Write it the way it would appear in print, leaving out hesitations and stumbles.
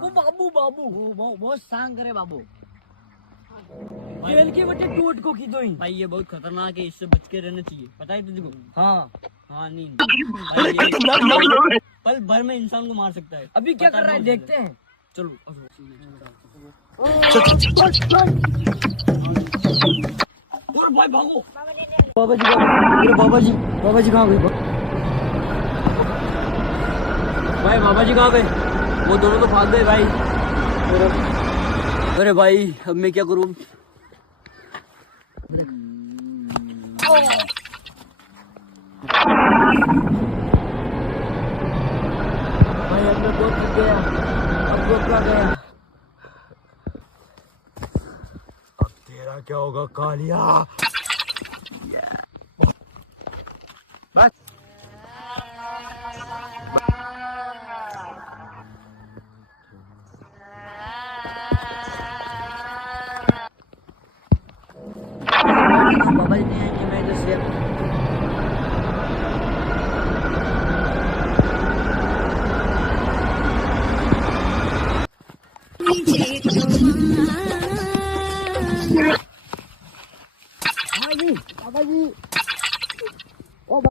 वो बाबू बाबू वो बहुत सांग करे बाबू। खेल के बच्चे टूट को खींचो ही भाई, ये बहुत खतरनाक है, इससे बच के रहना चाहिए, पता है तुझको? हाँ हाँ नहीं भाई, पल भर में इंसान को मार सकता है। अभी क्या कर रहा है देखते हैं, चलो। और भाई भागो। बाबा जी बाबा जी कहाँ गए भाई? बाबा जी कहाँ गए? वो दोनों तो भाग गए भाई। अरे भाई अब मैं क्या करूँ? भाई अब मैं बहुत थक गया, अब वो क्या गया? अब तेरा क्या होगा कालिया? बस बाबा जी नहीं आएंगे, मैं इधर से बाबा जी